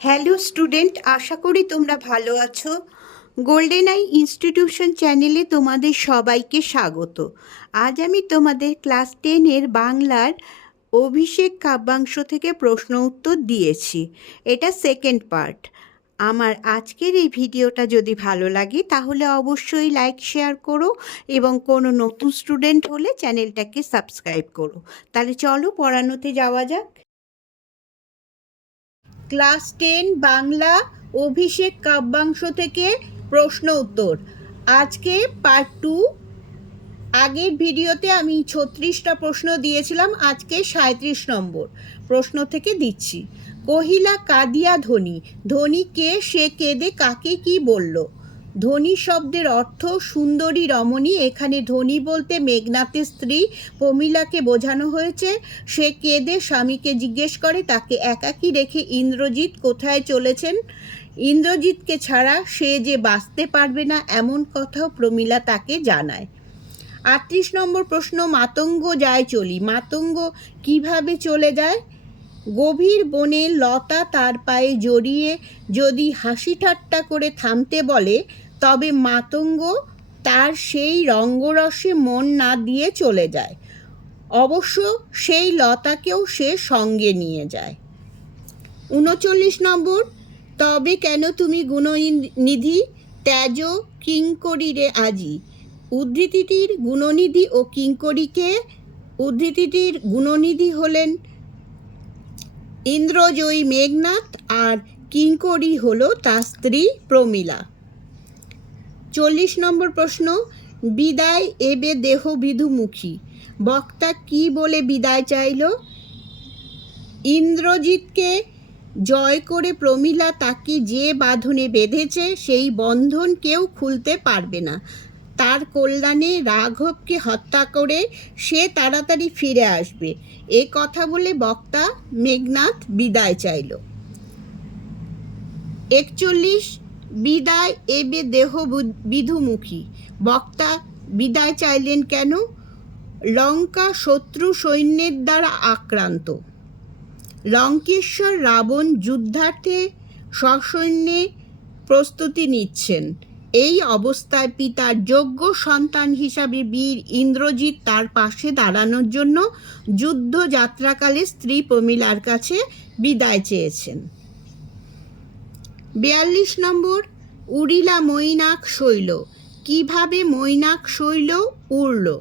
Hello student, আশা করি তোমরা ভালো আছো। গোল্ডেন আই ইনস্টিটিউশন চ্যানেলে তোমাদের সবাইকে স্বাগত। আজ আমি তোমাদের ক্লাস টেনের বাংলার অভিষেক কাব্যাংশ থেকে প্রশ্ন উত্তর দিয়েছি। এটা সেকেন্ড পার্ট। আমার আজকের এই ভিডিওটা যদি ভালো লাগে, তাহলে অবশ্যই লাইক, শেয়ার করো এবং কোনো নতুন স্টুডেন্ট হলে চ্যানেলটাকে সাবস্ক্রাইব করো। তাহলে চলো পড়ানোতে যাওয়া যাক। ক্লাস টেন বাংলা অভিষেক কাব্যাংশ থেকে প্রশ্ন উত্তর। আজকে পার্ট টু আগের ভিডিওতে আমি ছত্রিশটা প্রশ্ন দিয়েছিলাম, আজকে সাঁত্রিশ নম্বর। প্রশ্ন থেকে দিচ্ছি। কহিলা কাদিয়া ধনী ধনী কে, সে কেঁদে কাকে কি বলল? ধনী শব্দের অর্থ সুন্দরী রমণী। এখানে ধনী বলতে মেঘনাথের স্ত্রী প্রমিলাকে বোঝানো হয়েছে। সে কেঁদে স্বামীকে জিজ্ঞেস করে, তাকে একাকী রেখে ইন্দ্রজিৎ কোথায় চলেছেন? ইন্দ্রজিৎকে ছাড়া সে যে বাঁচতে পারবে না এমন কথাও প্রমিলা তাকে জানায়। আটত্রিশ নম্বর প্রশ্ন, মাতঙ্গ যায় চলি। মাতঙ্গ কীভাবে চলে যায়? গভীর বনে লতা তার পায়ে জড়িয়ে যদি হাসি ঠাট্টা করে থামতে বলে, তবে মাতঙ্গ তার সেই রঙ্গরসে মন না দিয়ে চলে যায়। অবশ্য সেই লতাকেও সে সঙ্গে নিয়ে যায়। উনচল্লিশ নম্বর, তবে কেন তুমি গুণনিধি ত্যাজ কিঙ্করীরে আজি। উদ্ধৃতিটির গুণনিধি ও কিঙ্করীকে উদ্ধৃতিটির গুণনিধি হলেন ইন্দ্রজয়ী মেঘনাথ আর কিঙ্করী হলো তার স্ত্রী প্রমিলা। চল্লিশ নম্বর প্রশ্ন, বিদায় এবে দেহ বিধুমুখী। বক্তা কি বলে বিদায় চাইল? ইন্দ্রজিৎকে জয় করে প্রমিলা তাকে যে বাঁধনে বেঁধেছে, সেই বন্ধন কেউ খুলতে পারবে না। তার কল্যাণে রাঘবকে হত্যা করে সে তাড়াতাড়ি ফিরে আসবে। এ কথা বলে বক্তা মেঘনাথ বিদায় চাইল। একচল্লিশ, বিদায় এবে দেহ বিধুমুখী। বক্তা বিদায় চাইলেন কেন? লঙ্কা শত্রু সৈন্যের দ্বারা আক্রান্ত। লঙ্কেশ্বর রাবণ যুদ্ধার্থে সসৈন্যে প্রস্তুতি নিচ্ছেন। এই অবস্থায় পিতার যোগ্য সন্তান হিসাবে বীর ইন্দ্রজিৎ তার পাশে দাঁড়ানোর জন্য যুদ্ধ যাত্রাকালে স্ত্রী প্রমিলার কাছে বিদায় চেয়েছেন। বিয়াল্লিশ নম্বর, উড়িলা মৈনাক শৈল। কীভাবে মৈনাক শৈল উড়ল?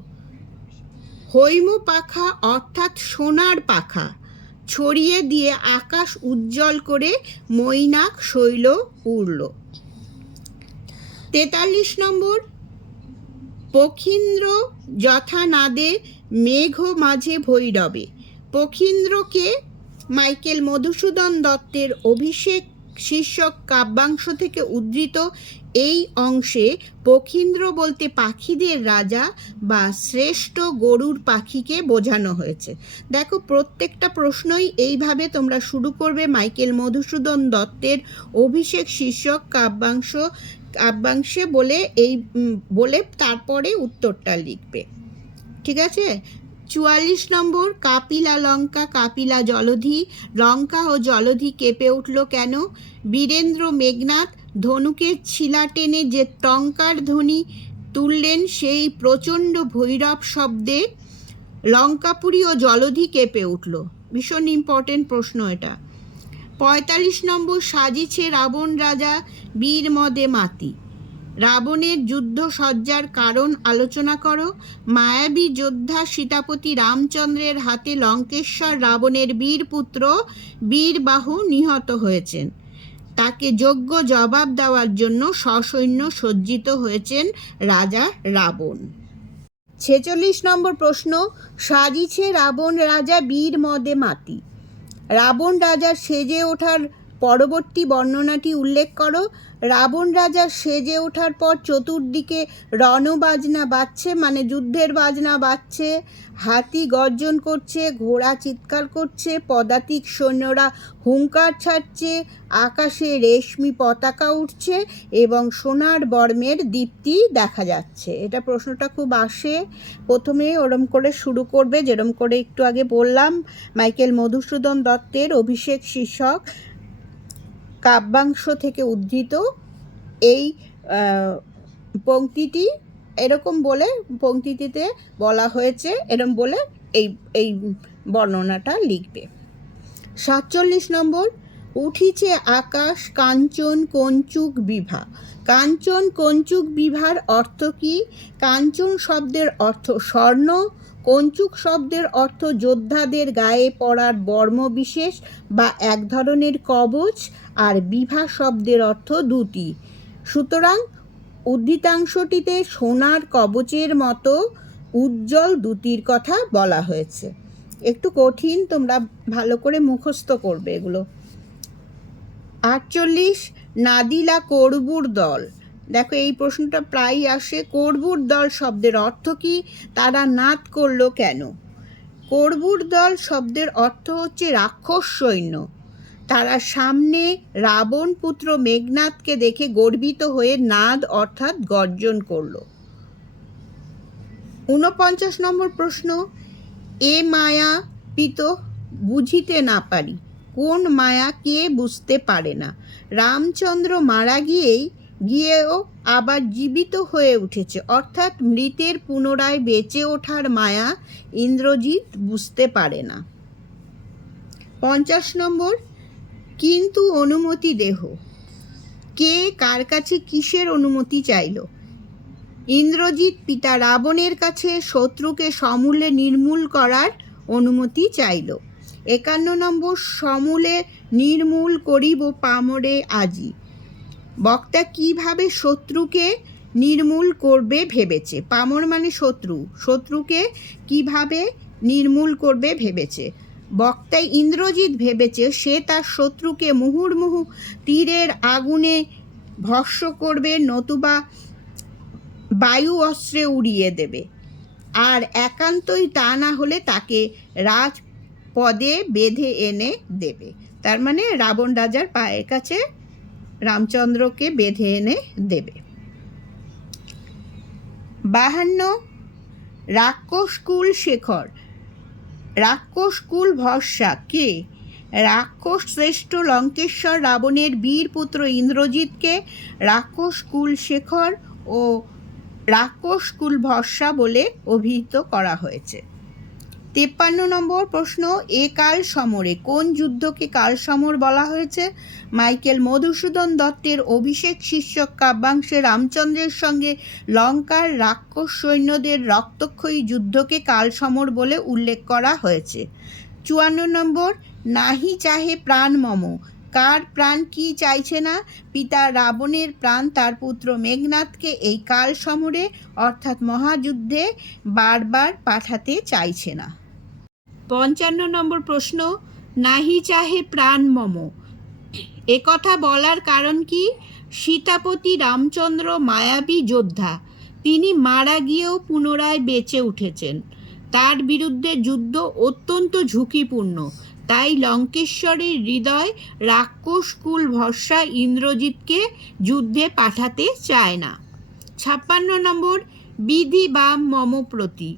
হৈম পাখা অর্থাৎ সোনার পাখা। ছড়িয়ে দিয়ে আকাশ উজ্জ্বল করে মৈনাক শৈল উড়ল। তেতাল্লিশ নম্বর। পক্ষীন্দ্র যথা নাদে মেঘ মাঝে ভৈরবে। পক্ষীন্দ্রকে মাইকেল মধুসূদন দত্তের অভিষেক শীর্ষক কাব্যাংশ থেকে উদ্ধৃত এই অংশে পক্ষীন্দ্র বলতে পাখিদের রাজা বা শ্রেষ্ঠ গরুর পাখিকে বোঝানো হয়েছে। দেখো, প্রত্যেকটা প্রশ্নই এইভাবে তোমরা শুরু করবে মাইকেল মধুসূদন দত্তের অভিষেক শীর্ষক কাব্যাংশ, কাব্যাংশে বলে এই বলে তারপরে উত্তরটা লিখবে। ঠিক আছে? চুয়াল্লিশ নম্বর, কাপিলা লঙ্কা, কাপিলা জলধি, লঙ্কা ও জলধি কেঁপে উঠল কেন? বীরেন্দ্র মেঘনাথ ধনুকের ছিলা টেনে যে টঙ্কার ধ্বনি তুললেন সেই প্রচণ্ড ভৈরব শব্দে লঙ্কাপুরী ও জলধি কেঁপে উঠল। ভীষণ ইম্পর্টেন্ট প্রশ্ন এটা। পঁয়তাল্লিশ নম্বর, সাজিছে রাবণ রাজা বীর মদে মাতি। রাবণের যুদ্ধ সজ্জার কারণ আলোচনা করো। মায়াবী যোদ্ধা সীতাপতি রামচন্দ্রের হাতে লঙ্কেশ্বর রাবণের বীর পুত্র বীরবাহু নিহত হয়েছেন। তাকে যোগ্য জবাব দেওয়ার জন্য সসৈন্য সজ্জিত হয়েছেন রাজা রাবণ। ছেচল্লিশ নম্বর প্রশ্ন, সাজিছে রাবণ রাজা বীর মদে মাতি রাবণ রাজার সেজে ওঠার পরবর্তী বর্ণনাটি উল্লেখ করো। রাবণ রাজা সেজে ওঠার পর চতুর্দিকে রণবাজনা বাজছে মানে যুদ্ধের বাজনা বাজছে। হাতি গর্জন করছে, ঘোড়া চিৎকার করছে, পদাতিক সৈন্যরা হুঙ্কার ছাড়ছে, আকাশে রেশমি পতাকা উঠছে এবং সোনার বর্মের দীপ্তি দেখা যাচ্ছে। এটা প্রশ্নটা খুব আসে। প্রথমে ওরম করে শুরু করবে, যেরম করে একটু আগে বললাম, মাইকেল মধুসূদন দত্তের অভিষেক শীর্ষক। কাব্যাংশ থেকে উদ্ধৃত এই আহ, পংক্তিটি এরকম বলে পংক্তিটিতে বলা হয়েছে এরকম বলে এই এই বর্ণনাটা লিখবে। সাতচল্লিশ নম্বর উঠিছে আকাশ কাঞ্চন কঞ্চুক বিভা। কাঞ্চন কঞ্চুক বিভার অর্থ কি? কাঞ্চন শব্দের অর্থ স্বর্ণ কঞ্চুক শব্দের অর্থ যোদ্ধাদের গায়ে পড়ার বর্ম বিশেষ বা এক ধরনের কবচ আর বিভা শব্দের অর্থ দুটি সুতরাং উদ্ধৃতাংশটিতে সোনার কবচের মতো উজ্জ্বল দুটির কথা বলা হয়েছে। একটু কঠিন, তোমরা ভালো করে মুখস্থ করবে এগুলো। আটচল্লিশ, নাদিলা করবুর দল। দেখো, এই প্রশ্নটা প্রায়ই আসে, করবুর দল শব্দের অর্থ কি? তারা নাদ করল কেন? করবুর দল শব্দের অর্থ হচ্ছে রাক্ষস সৈন্য। তারা সামনে রাবণ পুত্র মেঘনাথকে দেখে গর্বিত হয়ে নাদ অর্থাৎ গর্জন করল। ঊনপঞ্চাশ নম্বর প্রশ্ন, এ মায়া পিত বুঝিতে না পারি, কোন মায়া কে বুঝতে পারে না? রামচন্দ্র মারা গিয়েই গিয়েও আবার জীবিত হয়ে উঠেছে। অর্থাৎ মৃতের পুনরায় বেঁচে ওঠার মায়া ইন্দ্রজিৎ বুঝতে পারে না। পঞ্চাশ নম্বর, কিন্তু অনুমতি দেহ। কে কার কাছে কিসের অনুমতি চাইলো? ইন্দ্রজিৎ পিতা রাবণের কাছে শত্রুকে সমূলে নির্মূল করার অনুমতি চাইল। একান্ন নম্বর, সমূলে নির্মূল করিব পামরে আজি। বক্তা কীভাবে শত্রুকে নির্মূল করবে ভেবেছে? পামর মানে শত্রু। শত্রুকে কীভাবে নির্মূল করবে ভেবেছে? বক্তাই ইন্দ্রজিৎ ভেবেছে সে তার শত্রুকে মুহুর্মুহু তীরের আগুনে ভস্য করবে, নতুবা বায়ু অস্ত্রে উড়িয়ে দেবে। আর একান্তই তা না হলে তাকে রাজ পদে বেঁধে এনে দেবে। তার মানে রাবণ রাজার পায়ের কাছে রামচন্দ্রকে বেঁধে এনে দেবে। বাহান্ন রাক্ষসকুল শেখর। রাক্ষসকুল ভরসা। কে? রাক্ষস শ্রেষ্ঠ লঙ্কেশ্বর রাবণের বীর পুত্র ইন্দ্রজিৎকে রাক্ষসকুল শেখর ও রাক্ষসকুল ভরসা বলে অভিহিত করা হয়েছে। তেপ্পান্ন নম্বর প্রশ্ন, এ কাল সমরে কোন যুদ্ধকে কাল সমর বলা হয়েছে? মাইকেল মধুসূদন দত্তের অভিষেক শীর্ষক কাব্যাংশে রামচন্দ্রের সঙ্গে লঙ্কার রাক্ষস সৈন্যদের রক্তক্ষয়ী যুদ্ধকে কাল সমর বলে উল্লেখ করা হয়েছে। চুয়ান্ন নম্বর, নাহি চাহে প্রাণ মম। কার প্রাণ কি চাইছে না? পিতা রাবণের প্রাণ, তার পুত্র মেঘনাথকে এই কাল সমরে, অর্থাৎ মহাযুদ্ধে, বারবার পাঠাতে চাইছে না। পঞ্চান্ন নম্বর প্রশ্ন, নাহি চাহে প্রাণ মম। একথা বলার কারণ কি? সীতাপতি রামচন্দ্র মায়াবী যোদ্ধা। তিনি মারা গিয়েও পুনরায় বেঁচে উঠেছেন। তার বিরুদ্ধে যুদ্ধ অত্যন্ত ঝুঁকিপূর্ণ। তাই লঙ্কেশ্বরের হৃদয় রাক্ষসকুল ভরসা ইন্দ্রজিৎকে যুদ্ধে পাঠাতে চায় না। ছাপ্পান্ন নম্বর, বিধি বা মম প্রতি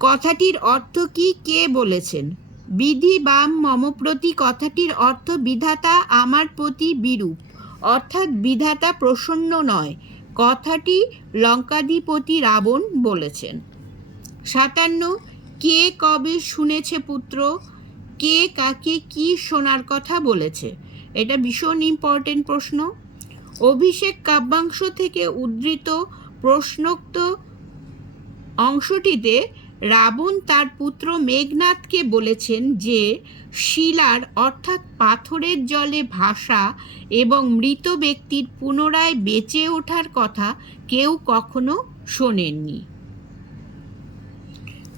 কথাটির অর্থ কি, কে বলেছেন? বিধি বাম মম প্রতি কথাটির অর্থ বিধাতা আমার প্রতি বিরূপ, অর্থাৎ বিধাতা প্রসন্ন নয়, কথাটি লঙ্কাধিপতি রাবণ বলেছেন। সাতান্ন, কে কবে শুনেছে পুত্র? কে কাকে কি শোনার কথা বলেছে? এটা ভীষণ ইম্পর্টেন্ট প্রশ্ন। অভিষেক কাব্যাংশ থেকে উদ্ধৃত প্রশ্নোক্ত অংশটিতে রাবণ তার পুত্র মেঘনাথকে বলেছেন যে, শিলার অর্থাৎ পাথরের জলে ভাসা এবং মৃত ব্যক্তির পুনরায় বেঁচে ওঠার কথা কেউ কখনো শোনেননি।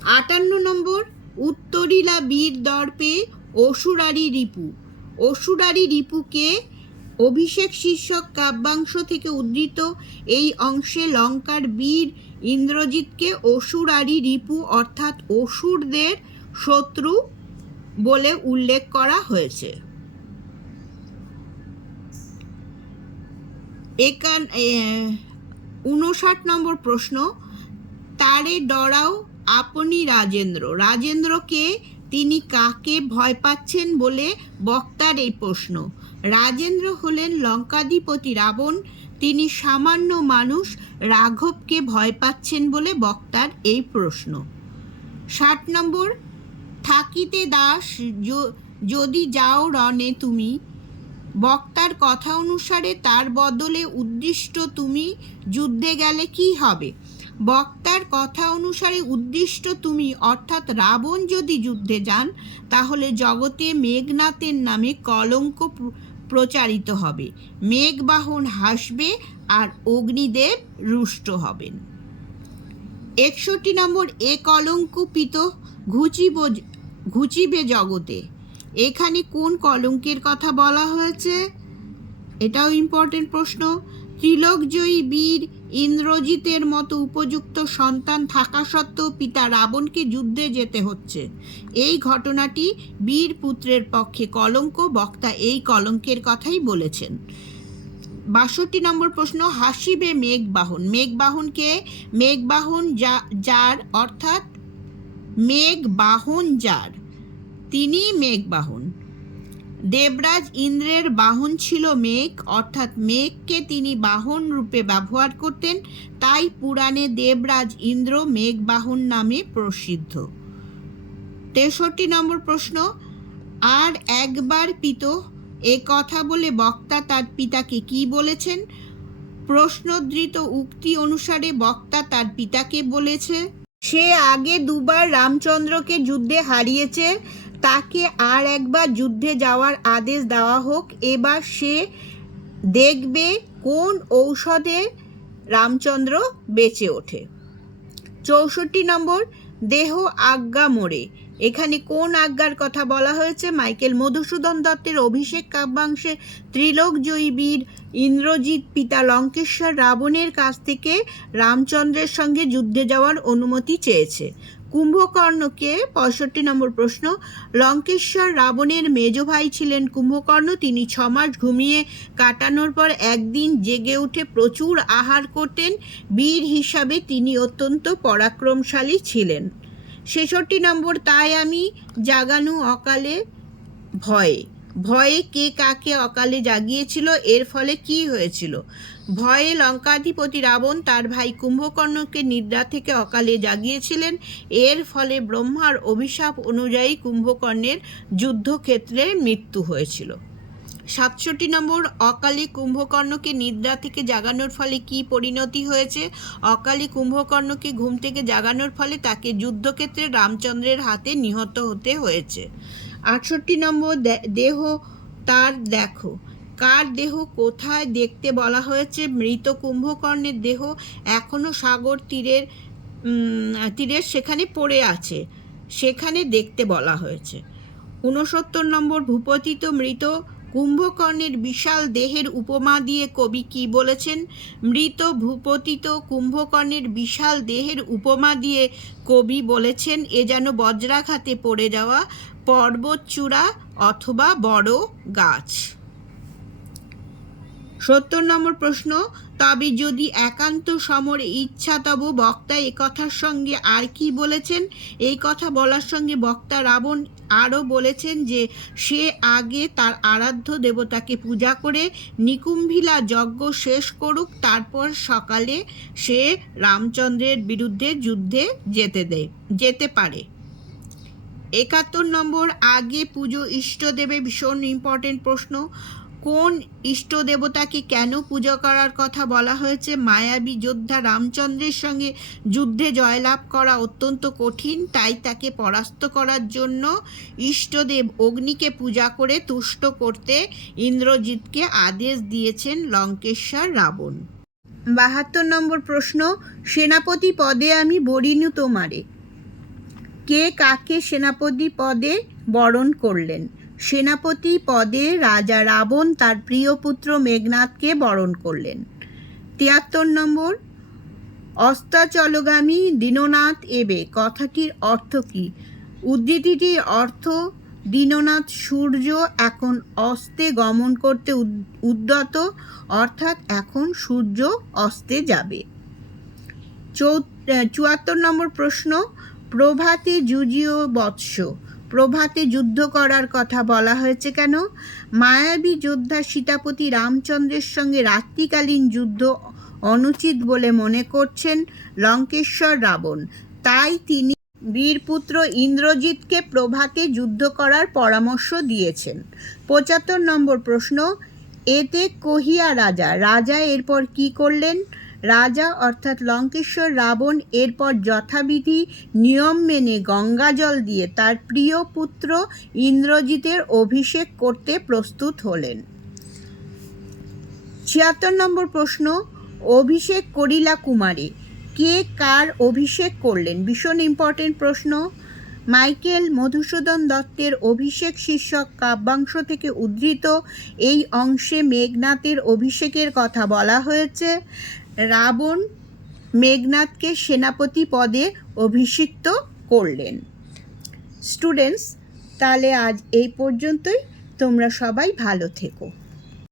আটান্ন নম্বর, উত্তরিলা বীর দর্পে অসুরারি রিপু। অসুরারি রিপুকে অভিষেক শীর্ষক কাব্যাংশ থেকে উদ্ধৃত এই অংশে লঙ্কার বীর ইন্দ্রজিৎকে অসুরারি রিপু অর্থাৎ অসুরদের শত্রু বলে উল্লেখ করা হয়েছে। একান উনষাট নম্বর প্রশ্ন, তারে ডরাও আপনি রাজেন্দ্র। রাজেন্দ্রকে তিনি কাকে ভয় পাচ্ছেন বলে বক্তার এই প্রশ্ন। রাজেন্দ্র হলেন লঙ্কাধিপতি রাবণ। তিনি সামান্য মানুষ, রাঘবকে ভয় পাচ্ছেন বলে বক্তার এই প্রশ্ন। ষাট নম্বর, থাকিতে দাস যদি যাও রণে তুমি। বক্তার কথা অনুসারে তার বদলে উদ্দিষ্ট তুমি, যুদ্ধে গেলে কি হবে? বক্তার কথা অনুসারে উদ্দিষ্ট তুমি, অর্থাৎ রাবণ যদি যুদ্ধে যান, তাহলে জগতে মেঘনাথের নামে কলঙ্ক প্রচারিত হবে। মেঘবাহন হাসবে আর অগ্নিদেব রুষ্ট হবেন। একষট্টি নম্বর, এ কলঙ্কপিত ঘুচিব, ঘুচিবে জগতে। এখানে কোন কলঙ্কের কথা বলা হয়েছে? এটাও ইম্পর্টেন্ট প্রশ্ন। ত্রিলোকজয়ী বীর ইন্দ্রজিতের মতো উপযুক্ত সন্তান থাকা সত্ত্বেও পিতা রাবণকে যুদ্ধে যেতে হচ্ছে। এই ঘটনাটি বীর পুত্রের পক্ষে কলঙ্ক, বক্তা এই কলঙ্কের কথাই বলেছেন। বাষট্টি নম্বর প্রশ্ন, হাসিবে মেঘবাহন। মেঘবাহনকে মেঘবাহন যা, যার অর্থাৎ মেঘবাহন যার তিনি মেঘবাহন। দেবরাজ ইন্দ্রের বাহন ছিল মেঘ, অর্থাৎ মেঘকে তিনি বাহন রূপে ব্যবহার করতেন। তাই পুরাণে দেবরাজ ইন্দ্র মেঘবাহন নামে প্রসিদ্ধ। তেষট্টি নম্বর প্রশ্ন, আর একবার পিত এ কথা বলে বক্তা তার পিতাকে কি বলেছেন? প্রশ্নোদ্ধৃত উক্তি অনুসারে বক্তা তার পিতাকে বলেছে, সে আগে দুবার রামচন্দ্রকে যুদ্ধে হারিয়েছে তাকে আর একবার যুদ্ধে যাওয়ার আদেশ দেওয়া হোক। এবার সে দেখবে কোন ঔষধে রামচন্দ্র বেঁচে ওঠে। চৌষট্টি নম্বর, দেহ আজ্ঞা মোড়ে। এখানে কোন আজ্ঞার কথা বলা হয়েছে? মাইকেল মধুসূদন দত্তের অভিষেক কাব্যাংশে ত্রিলোক বীর ইন্দ্রজিৎ পিতা লঙ্কেশ্বর রাবণের কাছ থেকে রামচন্দ্রের সঙ্গে যুদ্ধে যাওয়ার অনুমতি চেয়েছে। কুম্ভকর্ণকে, পঁয়ষট্টি নম্বর প্রশ্ন, লঙ্কেশ্বর রাবণের মেজ ভাই ছিলেন কুম্ভকর্ণ, তিনি ছমাস ঘুমিয়ে কাটানোর পর একদিন জেগে উঠে প্রচুর আহার করতেন। বীর হিসাবে তিনি অত্যন্ত পরাক্রমশালী ছিলেন। ছেষট্টি নম্বর, তাই আমি জাগানু অকালে ভয়ে ভয়ে কে কাকে অকালে জাগিয়েছিল, এর ফলে কি হয়েছিল? ভয়ে লঙ্কাধিপতি রাবণ তার ভাই কুম্ভকর্ণকে নিদ্রা থেকে অকালে জাগিয়েছিলেন, এর ফলে ব্রহ্মার অভিশাপ অনুযায়ী কুম্ভকর্ণের যুদ্ধক্ষেত্রে মৃত্যু হয়েছিল। সাতষট্টি নম্বর, অকালে কুম্ভকর্ণকে নিদ্রা থেকে জাগানোর ফলে কি পরিণতি হয়েছে? অকালে কুম্ভকর্ণকে ঘুম থেকে জাগানোর ফলে তাকে যুদ্ধক্ষেত্রে রামচন্দ্রের হাতে নিহত হতে হয়েছে। আটষট্টি নম্বর দেহ তার দেখো। কার দেহ কোথায় দেখতে বলা হয়েছে? মৃত কুম্ভকর্ণের দেহ এখনও সাগর তীরের তীরের সেখানে পড়ে আছে। সেখানে দেখতে বলা হয়েছে। ঊনসত্তর নম্বর, ভূপতিত মৃত কুম্ভকর্ণের বিশাল দেহের উপমা দিয়ে কবি কি বলেছেন? মৃত ভূপতিত কুম্ভকর্ণের বিশাল দেহের উপমা দিয়ে কবি বলেছেন, এ যেন বজ্রাঘাতে পড়ে যাওয়া পর্বতচূড়া অথবা বড় গাছ। সত্তর নম্বর প্রশ্ন, তবে যদি একান্ত সমরে ইচ্ছা, তব বক্তা এ কথার সঙ্গে আর কি বলেছেন? এই কথা বলার সঙ্গে বক্তা রাবণ আরও বলেছেন যে, সে আগে তার আরাধ্য দেবতাকে পূজা করে নিকুম্ভিলা যজ্ঞ শেষ করুক, তারপর সকালে সে রামচন্দ্রের বিরুদ্ধে যুদ্ধে যেতে দেয় যেতে পারে। একাত্তর নম্বর, আগে পুজো ইষ্টদেবে ভীষণ ইম্পর্টেন্ট প্রশ্ন। কোন ইষ্ট দেবতাকে কেন পূজা করার কথা বলা হয়েছে? মায়াবী যোদ্ধা রামচন্দ্রের সঙ্গে যুদ্ধে জয়লাভ করা অত্যন্ত কঠিন, তাই তাকে পরাস্ত করার জন্য ইষ্টদেব অগ্নিকে পূজা করে তুষ্ট করতে ইন্দ্রজিৎকে আদেশ দিয়েছেন লঙ্কেশ্বর রাবণ। বাহাত্তর নম্বর প্রশ্ন, সেনাপতি পদে আমি বরিনু তোমারে। কে কাকে সেনাপতি পদে বরণ করলেন? সেনাপতি পদে রাজা রাবণ তার প্রিয় পুত্র মেঘনাথকে বরণ করলেন। তিয়াত্তর নম্বর, অস্তাচলগামী দীননাথ এবে কথাটির অর্থ কী? উদ্ধৃতিটির অর্থ, দীননাথ সূর্য এখন অস্তে গমন করতে উদ- উদ্যত, অর্থাৎ এখন সূর্য অস্তে যাবে। চৌ চুয়াত্তর নম্বর প্রশ্ন প্রভাতে যুজিও বৎস। প্রভাতে যুদ্ধ করার কথা বলা হয়েছে কেন? মায়াবী যোদ্ধা সীতাপতি রামচন্দ্রের সঙ্গে রাত্রিকালীন যুদ্ধ অনুচিত বলে মনে করছেন লঙ্কেশ্বর রাবণ। তাই তিনি বীরপুত্র ইন্দ্রজিৎকে প্রভাতে যুদ্ধ করার পরামর্শ দিয়েছেন। পঁচাত্তর নম্বর প্রশ্ন, এতে কহিয়া রাজা রাজা এরপর কি করলেন? রাজা অর্থাৎ লঙ্কেশ্বর রাবণ এরপর যথাবিধি নিয়ম মেনে গঙ্গাজল দিয়ে তার প্রিয় পুত্র ইন্দ্রজিতের অভিষেক করতে প্রস্তুত হলেন। ছিয়াত্তর নম্বর প্রশ্ন, অভিষেক করিলা কুমারী, কে কার অভিষেক করলেন? ভীষণ ইম্পর্টেন্ট প্রশ্ন। মাইকেল মধুসূদন দত্তের অভিষেক শীর্ষক কাব্যাংশ থেকে উদ্ধৃত। এই অংশে মেঘনাথের অভিষেকের কথা বলা হয়েছে। রাবণ মেঘনাথকে সেনাপতি পদে অভিষিক্ত করলেন। স্টুডেন্টস তাহলে আজ এই পর্যন্তই। তোমরা সবাই ভালো থেকো।